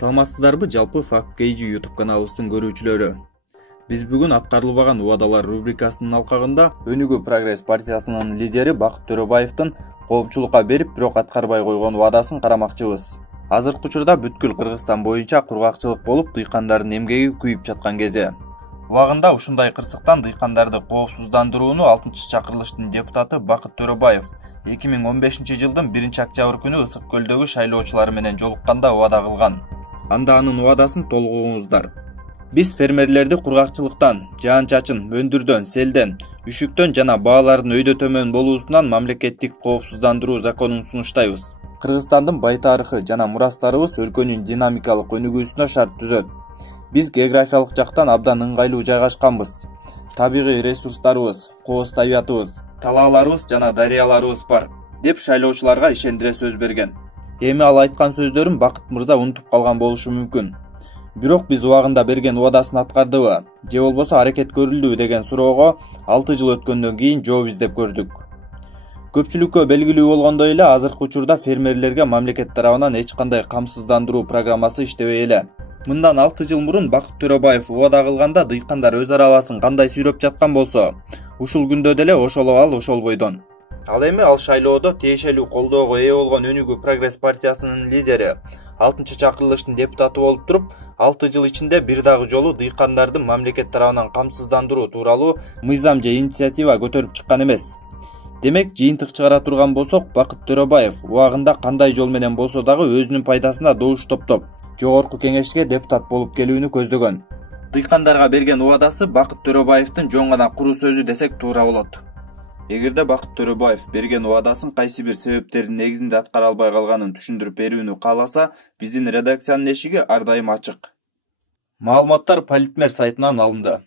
Саламатсыздарбы жалпы Факт KG YouTube каналыбыздын көрүүчүлөрү. Биз бүгүн аткарылбаган убадалар рубрикасынын алкагында Өнүгүү Прогресс партиясынын лидери Бакыт Төрөбаевдин коопчулукка берип, бирок аткарбай койгон убадасын карамакчыбыз. Азыркы учурда бүткүл Кыргызстан боюнча кургакчылык болуп, дыйкандардын эмгеги күйүп жаткан кезде. Убагында ушундай кырсыктан дыйкандарды коопсуздандырууну 6-чакырылыштын депутаты Бакыт Төрөбаев 2015-жылдын 1-октябрь күнү Ысык көлдөгү шайлоочулар менен жолукканда убада кылган. Анда анын убадасын толук угуңуздар. Биз фермерлерди кургакчылыктан, жаан-чачын, өндүрдөн, селден, үшүктөн жана баалардын өйдө төмөн болуусунан мамлекеттик коопсуздандыруу законун сунуштайбыз. Кыргызстандын бай тарыхы жана мурастарыбыз өлкөнүн динамикалык өнүгүүсүнө шарт түзөт. Биз географиялык жактан абдан ыңгайлуу жайгашканбыз. Табигый ресурстарыбыз, кооз табиятыбыз, талааларыбыз жана дарыяларыбыз бар, деп шайлоочуларга ишендире сөз берген. Эми ал айткан сөздөрүн Бакыт мырза унутуп калган болушу мүмкүн. Бирок биз убагында берген убадасын аткардыбы, же болбосо аракет көрүлдүбү деген суроого 6 жыл өткөндөн кийин жооп издеп көрдүк. Көпчүлүккө белгилүү болгондой эле, азыркы учурда фермерлерге мамлекет тарабынан эч кандай камсыздандыруу программасы иштебей эле. Мындан 6 жыл мурун Бакыт Төрөбаев убада кылганда дыйкандар өз араласын кандай сүйрөп жаткан болсо, ушул күндө деле ошол бойдон. Ал эми ал шайлоодо тиешелүү колдоого ээ болгон Өнүгүү Прогресс партиясынын лидери, 6-чакырылыштын депутаты болуп туруп, 6 жыл ичинде бир дагы жолу дыйкандарды мамлекет тарабынан камсыздандыруу тууралуу мыйзам же инициатива көтөрүп чыккан эмес. Демек, жыйынтык чыгара турган болсок, Бакыт Төрөбаев убагында кандай жол менен болсо дагы өзүнүн пайдасына добуш топтоп, жогорку кеңешке депутат болуп келүүнү көздөгөн. Дыйкандарга берген убадасы Бакыт Төрөбаевдин жөн гана куру сөзү десек туура болот. Эгерде Бакыт Төрөбаев берген убадасын кайсы бир себептердин негизинде аткара албай калганын түшүндүрүп берүүнү кааласа, биздин редакциянын эшиги ар дайым ачык. Маалыматтар Политмер сайтынан алынды.